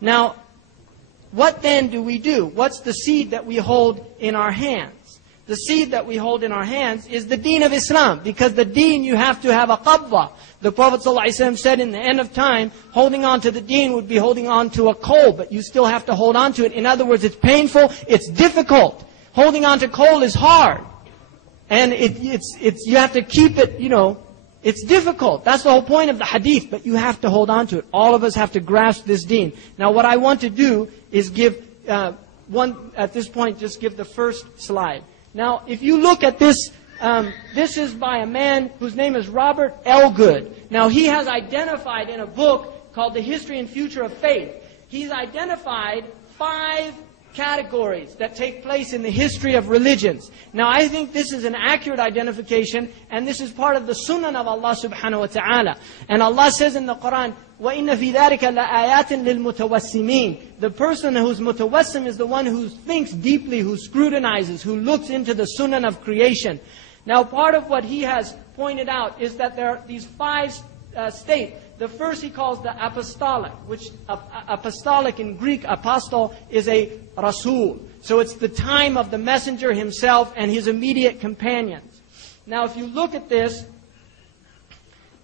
Now, what then do we do? What's the seed that we hold in our hands? The seed that we hold in our hands is the deen of Islam. Because the deen, you have to have a qabwa. The Prophet ﷺ said in the end of time, holding on to the deen would be holding on to a coal, but you still have to hold on to it. In other words, it's painful, it's difficult. Holding on to coal is hard. And you have to keep it, it's difficult. That's the whole point of the hadith, but you have to hold on to it. All of us have to grasp this deen. Now what I want to do is give, at this point, just give the first slide. Now, if you look at this, this is by a man whose name is Robert Elgood. Now, he has identified in a book called The History and Future of Faith, he's identified 5 categories that take place in the history of religions. Now, I think this is an accurate identification, and this is part of the sunnah of Allah subhanahu wa ta'ala. And Allah says in the Quran, وَإِنَّ فِي ذَلِكَ لَآيَاتٍ لِلْمُتَوَسِّمِينَ. The person who's mutawassim is the one who thinks deeply, who scrutinizes, who looks into the sunnah of creation. Now, part of what he has pointed out is that there are these 5 states. The first he calls the apostolic, which apostolic in Greek, apostle, is a rasul. So it's the time of the messenger himself and his immediate companions. Now if you look at this,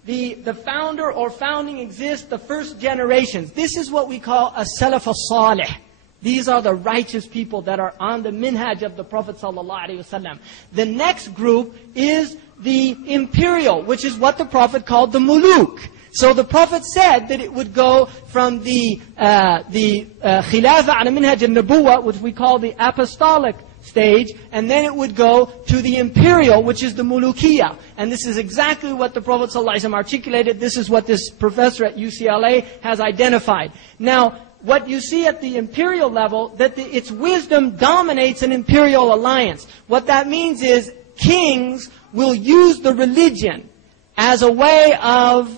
the founder or founding exists, the first generations. This is what we call a salaf as-salih. These are the righteous people that are on the minhaj of the Prophet ﷺ. The next group is the imperial, which is what the Prophet called the muluk. So the Prophet said that it would go from the khilafah ala minhaj al-nubuwah, which we call the apostolic stage, and then it would go to the imperial, which is the mulukiyah. And this is exactly what the Prophet ﷺ articulated. This is what this professor at UCLA has identified. Now, what you see at the imperial level, that its wisdom dominates an imperial alliance. What that means is kings will use the religion as a way of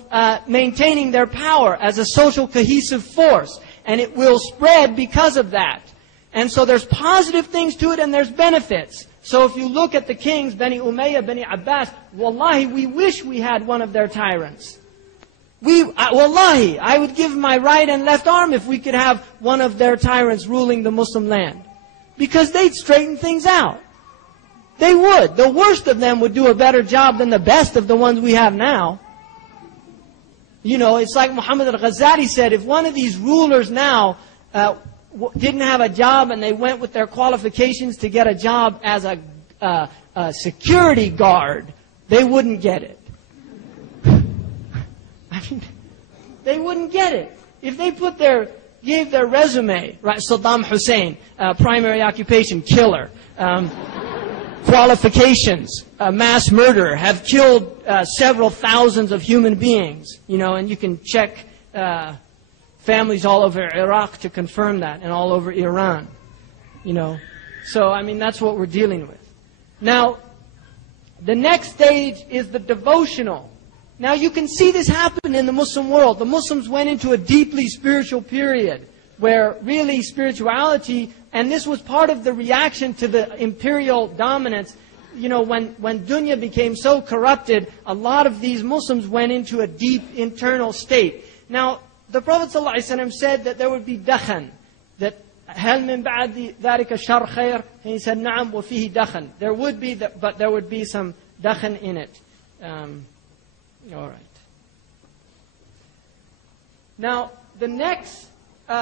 maintaining their power, as a social cohesive force. And it will spread because of that. And so there's positive things to it and there's benefits. So if you look at the kings, Bani Umayyah, Bani Abbas, wallahi, we wish we had one of their tyrants. Wallahi, I would give my right and left arm if we could have one of their tyrants ruling the Muslim land. Because they'd straighten things out. They would. The worst of them would do a better job than the best of the ones we have now. It's like Muhammad al-Ghazali said, if one of these rulers now didn't have a job and they went with their qualifications to get a job as a security guard, they wouldn't get it. I mean, they wouldn't get it. If they gave their resume, right, Saddam Hussein, primary occupation, killer, qualifications, mass murder, have killed several thousands of human beings, and you can check families all over Iraq to confirm that, and all over Iran, So, I mean, that's what we're dealing with. Now, the next stage is the devotional. Now, you can see this happen in the Muslim world. The Muslims went into a deeply spiritual period where really spirituality, and this was part of the reaction to the imperial dominance. When dunya became so corrupted, a lot of these Muslims went into a deep internal state. Now, the Prophet ﷺ said that there would be dakhan, that هل من بعد ذلك شر خير? And he said, نعم وفيه dakhan. There would be, but there would be some dakhan in it. All right. Now, the next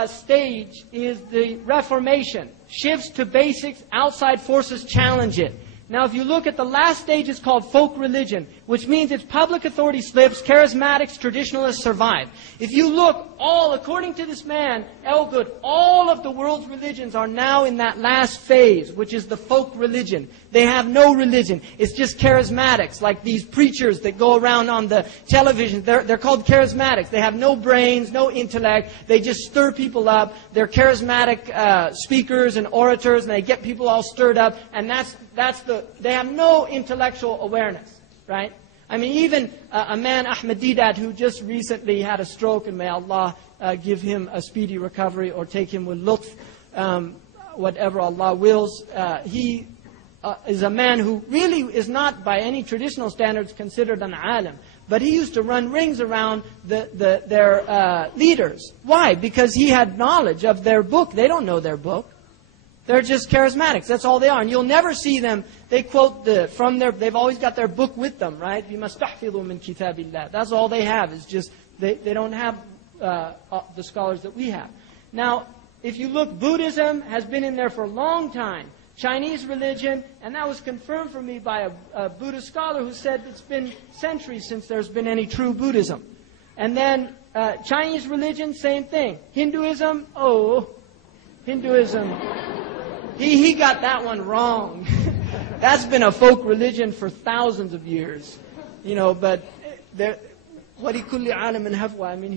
stage is the Reformation. Shifts to basics, outside forces challenge it. Now, if you look at the last stage, it's called folk religion, which means if public authority slips, charismatics, traditionalists survive. If you look, according to this man, Elgood, all of the world's religions are now in that last phase, which is the folk religion. They have no religion. It's just charismatics, like these preachers that go around on the television. They're called charismatics. They have no brains, no intellect. They just stir people up. They're charismatic speakers and orators, and they get people all stirred up, and they have no intellectual awareness, right? I mean, even a man, Ahmed Deedat, who just recently had a stroke, and may Allah give him a speedy recovery or take him with lutf, whatever Allah wills. He is a man who really is not, by any traditional standards, considered an alim. but he used to run rings around their leaders. Why? Because he had knowledge of their book. They don't know their book. They're just charismatics. That's all they are. And you'll never see them. They quote they've always got their book with them, right? You must tahfidhu min kitabillah. That's all they have. It's just, they don't have the scholars that we have. Now, if you look, Buddhism has been in there for a long time. Chinese religion, and that was confirmed for me by a Buddhist scholar who said it's been centuries since there's been any true Buddhism. And then Chinese religion, same thing. Hinduism, Hinduism. He got that one wrong. That's been a folk religion for thousands of years. But وَلِكُلِّ عَالَمٍ هَفْوَى. I mean,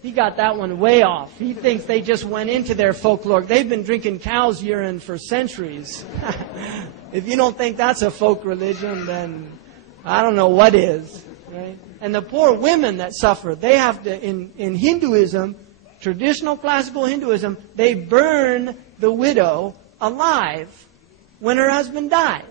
he got that one way off. He thinks they just went into their folklore. They've been drinking cow's urine for centuries. If you don't think that's a folk religion, then I don't know what is. Right? And the poor women that suffer, they have to, in Hinduism, traditional classical Hinduism, they burn the widow alive when her husband dies.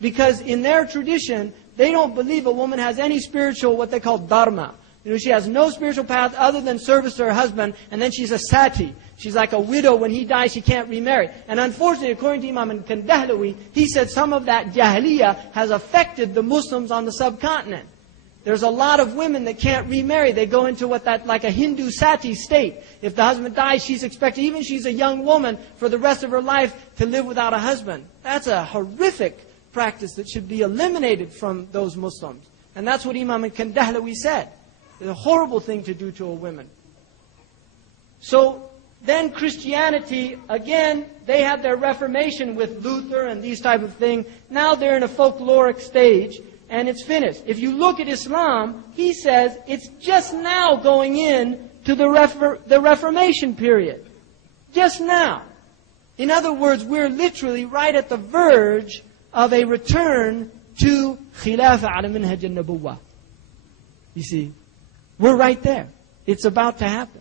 Because in their tradition, they don't believe a woman has any spiritual, what they call dharma. She has no spiritual path other than service to her husband, and then she's a sati. She's like a widow. When he dies, she can't remarry. And unfortunately, according to Imam al-Kandahlawi, he said some of that jahiliyyah has affected the Muslims on the subcontinent. There's a lot of women that can't remarry. They go into like a Hindu sati state. If the husband dies, she's expected, even if she's a young woman, for the rest of her life to live without a husband. That's a horrific practice that should be eliminated from those Muslims. And that's what Imam al-Kandahlawi said. It's a horrible thing to do to a woman. So then Christianity, again, they had their Reformation with Luther and these type of things. Now they're in a folkloric stage. And it's finished. If you look at Islam, he says it's just now going in to the Reformation period. Just now. In other words, we're literally right at the verge of a return to Khilafah ala minhaj al-Nabuwah. You see, we're right there. It's about to happen.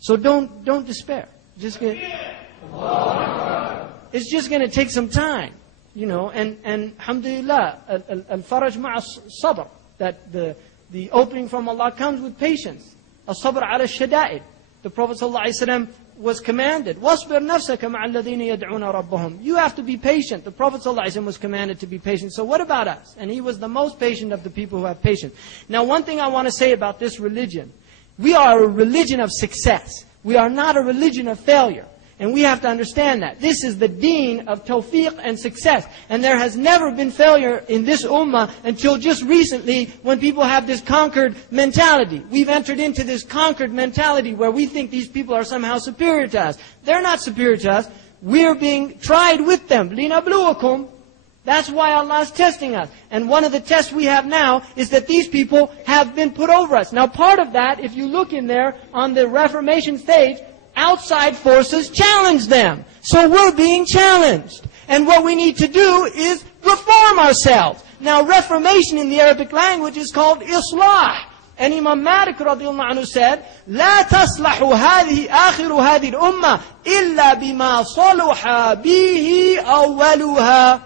So don't despair. It's just going to take some time. And alhamdulillah, al-faraj ma'a sabr, that the opening from Allah comes with patience. As-sabr ala shada'id. The Prophet ﷺ was commanded, وَاصْبِرْ نَفْسَكَ مَعَ الَّذِينَ يَدْعُونَ رَبَّهُم. You have to be patient. The Prophet ﷺ was commanded to be patient. So what about us? And he was the most patient of the people who have patience. Now, one thing I want to say about this religion, we are a religion of success. We are not a religion of failure. And we have to understand that. This is the deen of tawfiq and success. And there has never been failure in this ummah until just recently when people have this conquered mentality. We've entered into this conquered mentality where we think these people are somehow superior to us. They're not superior to us. We're being tried with them. لِنَبْلُوَكُمْ. That's why Allah is testing us. And one of the tests we have now is that these people have been put over us. Now part of that, if you look in there on the Reformation stage, outside forces challenge them. So we're being challenged. And what we need to do is reform ourselves. Now reformation in the Arabic language is called islah. And Imam Malik radiallahu anhu said, لا تصلح هذه آخر هذه الأمة إلا بما صلح به أولها.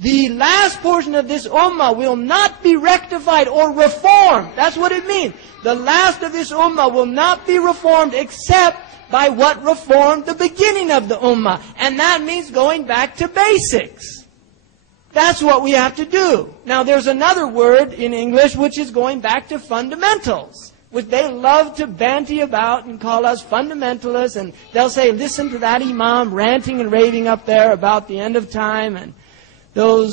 The last portion of this ummah will not be rectified or reformed. That's what it means. The last of this ummah will not be reformed except by what reformed the beginning of the ummah. And that means going back to basics. That's what we have to do. Now there's another word in English which is going back to fundamentals, which they love to banty about and call us fundamentalists. And they'll say, listen to that imam ranting and raving up there about the end of time and those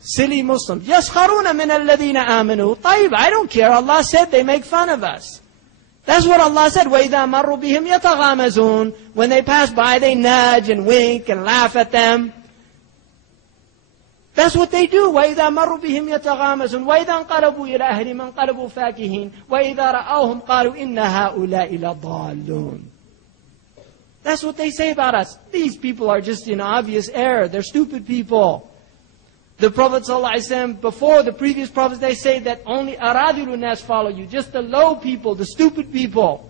silly Muslims. يَسْخَرُونَ مِنَ الَّذِينَ آمَنُوا. طيب, I don't care. Allah said they make fun of us. That's what Allah said. وَإِذَا مَرُّوا بِهِمْ يَتَغَامَزُونَ. When they pass by, they nudge and wink and laugh at them. That's what they do. وَإِذَا مَرُّوا بِهِمْ يَتَغَامَزُونَ وَإِذَا انقَلَبُوا إِلَى أَهْلِهِمْ انقَلَبُوا فَاكِهِينَ وَإِذَا رَأَوْهُمْ قَالُوا إِنَّ هَؤُلَاءِ لَضَالُّونَ. That's what they say about us. These people are just in obvious error. They're stupid people. The Prophet ﷺ, before the previous prophets, they say that only aradilun nas follow you. Just the low people, the stupid people.